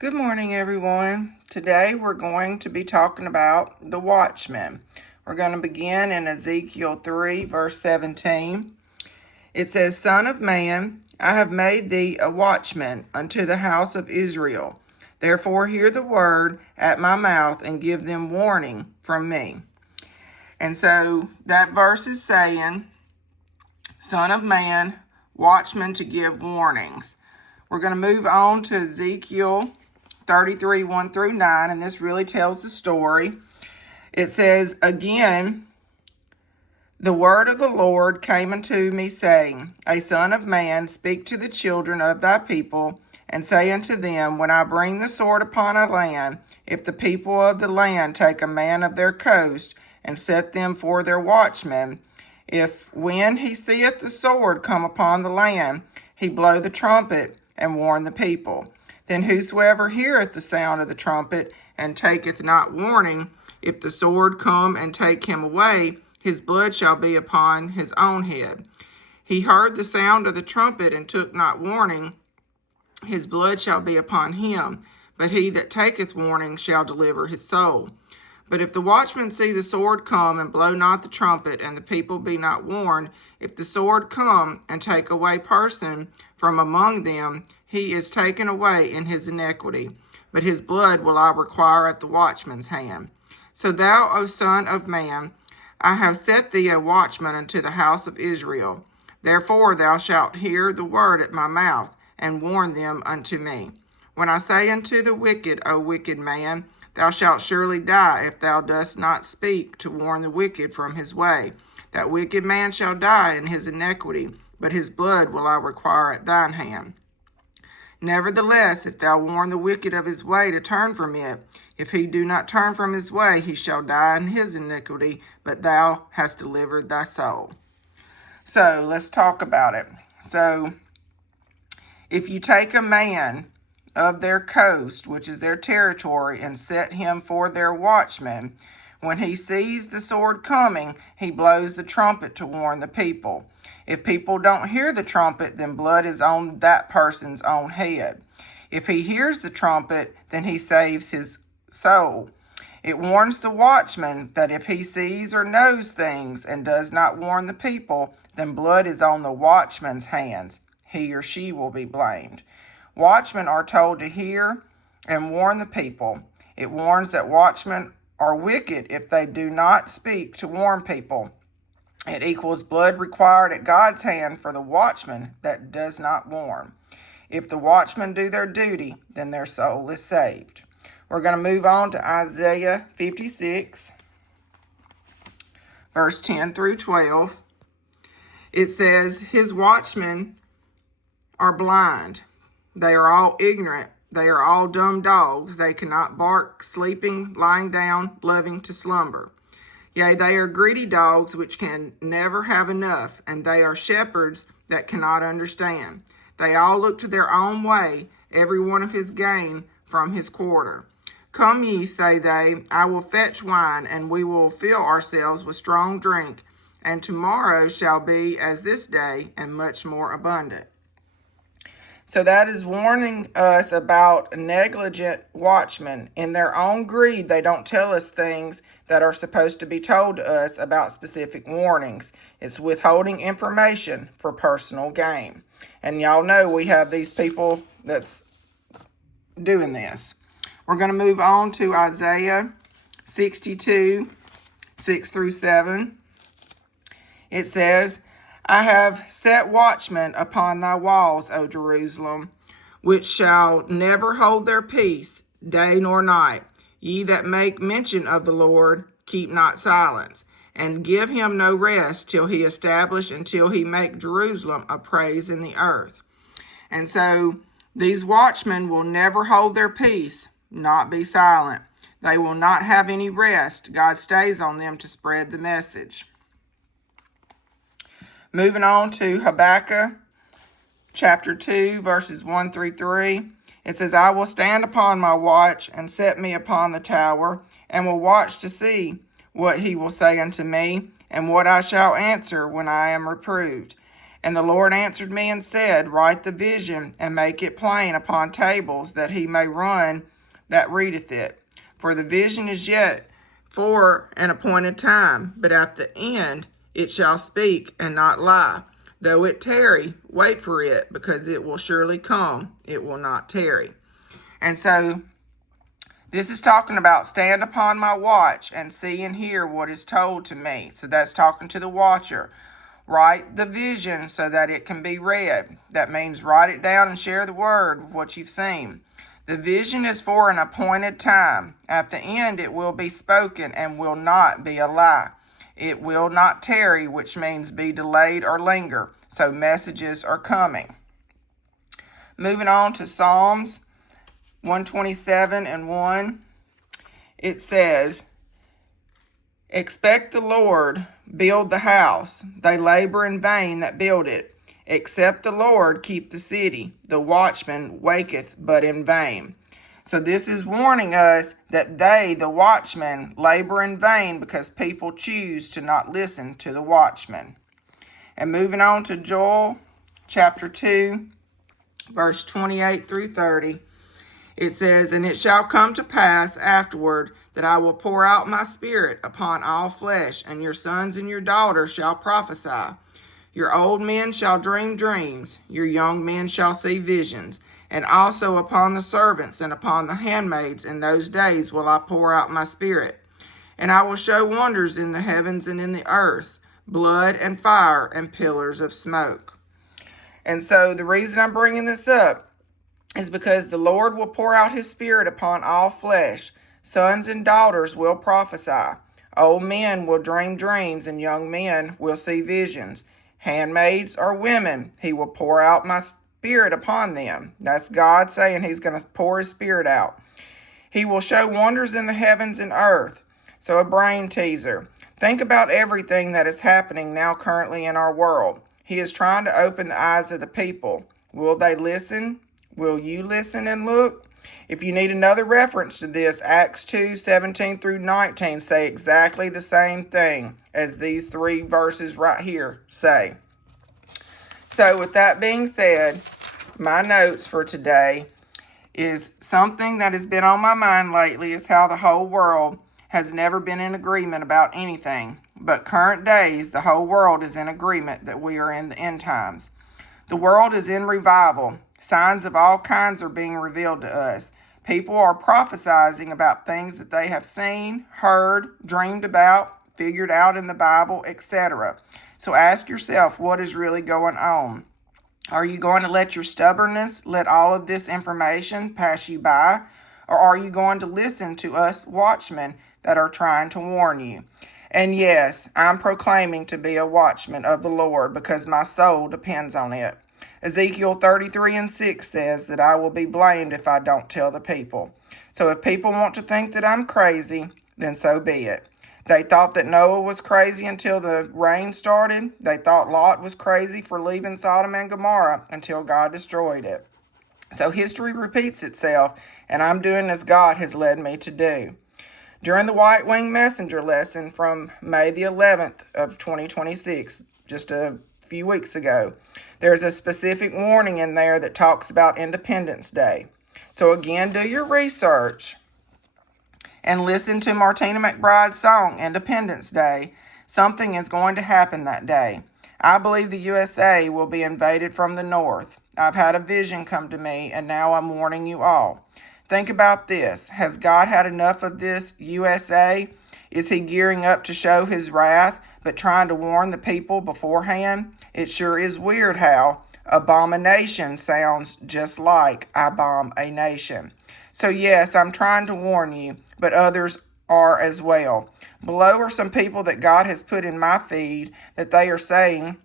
Good morning, everyone. Today we're going to be talking about the Watchmen. We're going to begin in Ezekiel 3, verse 17. It says, Son of man, I have made thee a watchman unto the house of Israel. Therefore hear the word at my mouth and give them warning from me. And so that verse is saying, Son of man, watchman to give warnings. We're going to move on to Ezekiel 33, 1 through 9, and this really tells the story. It says, Again, the word of the Lord came unto me, saying, A son of man, speak to the children of thy people, and say unto them, When I bring the sword upon a land, if the people of the land take a man of their coast, and set them for their watchmen, if when he seeth the sword come upon the land, he blow the trumpet, and warn the people, then whosoever heareth the sound of the trumpet, and taketh not warning, if the sword come and take him away, his blood shall be upon his own head. He heard the sound of the trumpet, and took not warning, his blood shall be upon him. But he that taketh warning shall deliver his soul. But if the watchman see the sword come, and blow not the trumpet, and the people be not warned, if the sword come and take away person from among them, he is taken away in his iniquity, but his blood will I require at the watchman's hand. So thou, O son of man, I have set thee a watchman unto the house of Israel. Therefore thou shalt hear the word at my mouth, and warn them unto me. When I say unto the wicked, O wicked man, thou shalt surely die if thou dost not speak to warn the wicked from his way. That wicked man shall die in his iniquity, but his blood will I require at thine hand. Nevertheless, if thou warn the wicked of his way to turn from it, if he do not turn from his way, he shall die in his iniquity, but thou hast delivered thy soul. So let's talk about it. So if you take a man of their coast, which is their territory, and set him for their watchman, when he sees the sword coming, he blows the trumpet to warn the people. If people don't hear the trumpet, then blood is on that person's own head. If he hears the trumpet, then he saves his soul. It warns the watchman that if he sees or knows things and does not warn the people, then blood is on the watchman's hands. He or she will be blamed. Watchmen are told to hear and warn the people. It warns that watchmen are wicked if they do not speak to warn people. It equals blood required at God's hand for the watchman that does not warn. If the watchmen do their duty, then their soul is saved. We're going to move on to Isaiah 56, verse 10 through 12. It says, His watchmen are blind. They are all ignorant. They are all dumb dogs. They cannot bark, sleeping, lying down, loving to slumber. Yea, they are greedy dogs which can never have enough, and they are shepherds that cannot understand. They all look to their own way, every one of his gain from his quarter. Come ye, say they, I will fetch wine, and we will fill ourselves with strong drink, and tomorrow shall be as this day, and much more abundant. So that is warning us about negligent watchmen. In their own greed, they don't tell us things that are supposed to be told to us about specific warnings. It's withholding information for personal gain. And y'all know we have these people that's doing this. We're going to move on to Isaiah 62, 6 through 7. It says, I have set watchmen upon thy walls, O Jerusalem, which shall never hold their peace, day nor night. Ye that make mention of the Lord, keep not silence, and give him no rest till he establish and till he make Jerusalem a praise in the earth. And so these watchmen will never hold their peace, not be silent. They will not have any rest. God stays on them to spread the message. Moving on to Habakkuk chapter 2, verses 1 through 3. It says, I will stand upon my watch and set me upon the tower, and will watch to see what he will say unto me, and what I shall answer when I am reproved. And the Lord answered me and said, Write the vision and make it plain upon tables, that he may run that readeth it. For the vision is yet for an appointed time, but at the end it shall speak and not lie. Though it tarry, wait for it, because it will surely come. It will not tarry. And so this is talking about stand upon my watch and see and hear what is told to me. So that's talking to the watcher. Write the vision so that it can be read. That means write it down and share the word of what you've seen. The vision is for an appointed time. At the end it will be spoken and will not be a lie. It will not tarry, which means be delayed or linger. So messages are coming. Moving on to Psalms 127 and 1. It says, Expect the Lord, build the house. They labor in vain that build it. Except the Lord keep the city. The watchman waketh but in vain. So this is warning us that they, the watchmen, labor in vain because people choose to not listen to the watchman. And moving on to Joel chapter 2, verse 28 through 30. It says, And it shall come to pass afterward that I will pour out my spirit upon all flesh, and your sons and your daughters shall prophesy. Your old men shall dream dreams, your young men shall see visions. And also upon the servants and upon the handmaids in those days will I pour out my spirit. And I will show wonders in the heavens and in the earth, blood and fire and pillars of smoke. And so the reason I'm bringing this up is because the Lord will pour out his spirit upon all flesh. Sons and daughters will prophesy. Old men will dream dreams, and young men will see visions. Handmaids or women, he will pour out my spirit upon them. That's God saying he's going to pour his spirit out. He will show wonders in the heavens and earth. So a brain teaser. Think about everything that is happening now currently in our world. He is trying to open the eyes of the people. Will they listen? Will you listen and look? If you need another reference to this, Acts 2:17 through 19 say exactly the same thing as these three verses right here say. So with that being said, my notes for today is something that has been on my mind lately is how the whole world has never been in agreement about anything. But current days, the whole world is in agreement that we are in the end times. The world is in revival. Signs of all kinds are being revealed to us. People are prophesying about things that they have seen, heard, dreamed about, figured out in the Bible, etc. So ask yourself, what is really going on? Are you going to let your stubbornness let all of this information pass you by? Or are you going to listen to us watchmen that are trying to warn you? And yes, I'm proclaiming to be a watchman of the Lord because my soul depends on it. Ezekiel 33:6 says that I will be blamed if I don't tell the people. So if people want to think that I'm crazy, then so be it. They thought that Noah was crazy until the rain started. They thought Lot was crazy for leaving Sodom and Gomorrah until God destroyed it. So history repeats itself, and I'm doing as God has led me to do. During the White Wing Messenger lesson from May the 11th of 2026, just a few weeks ago, there's a specific warning in there that talks about Independence Day. So again, do your research and listen to Martina McBride's song, Independence Day. Something is going to happen that day. I believe the USA will be invaded from the north. I've had a vision come to me, and now I'm warning you all. Think about this. Has God had enough of this USA? Is he gearing up to show his wrath, but trying to warn the people beforehand? It sure is weird how abomination sounds just like I bomb a nation. So yes, I'm trying to warn you, but others are as well. Below are some people that God has put in my feed that they are saying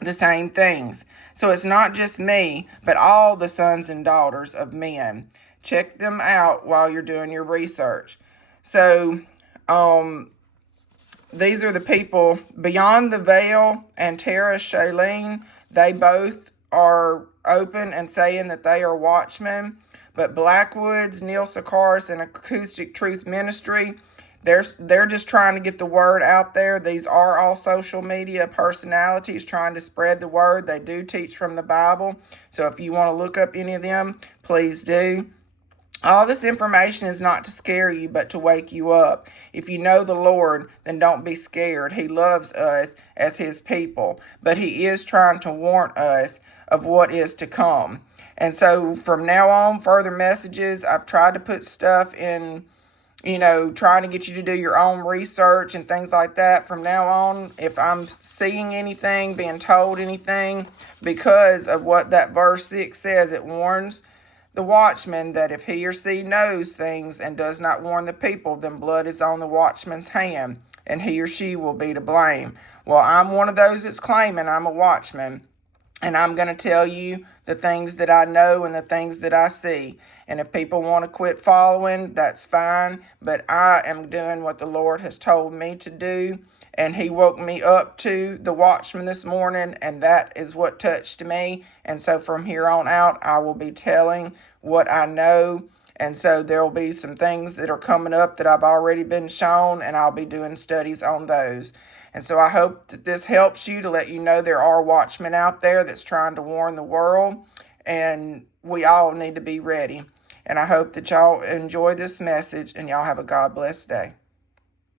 the same things. So it's not just me, but all the sons and daughters of men. Check them out while you're doing your research. So, these are the people, Beyond the Veil and Tara Shailene. They both are open and saying that they are watchmen. But Blackwoods, Neil Sakaris, and Acoustic Truth Ministry, They're just trying to get the word out there. These are all social media personalities trying to spread the word. They do teach from the Bible. So if you want to look up any of them, please do. All this information is not to scare you, but to wake you up. If you know the Lord, then don't be scared. He loves us as His people, but He is trying to warn us of what is to come. And so from now on, further messages, I've tried to put stuff in, trying to get you to do your own research and things like that. From now on, if I'm seeing anything, being told anything, because of what that verse 6 says, it warns the watchman that if he or she knows things and does not warn the people, then blood is on the watchman's hand, and he or she will be to blame. Well, I'm one of those that's claiming I'm a watchman, and I'm going to tell you the things that I know and the things that I see. And if people want to quit following, that's fine. But I am doing what the Lord has told me to do. And He woke me up to the Watchman this morning, and that is what touched me. And so from here on out, I will be telling what I know. And so there will be some things that are coming up that I've already been shown, and I'll be doing studies on those. And so I hope that this helps you, to let you know there are watchmen out there that's trying to warn the world, and we all need to be ready. And I hope that y'all enjoy this message, and y'all have a God blessed day.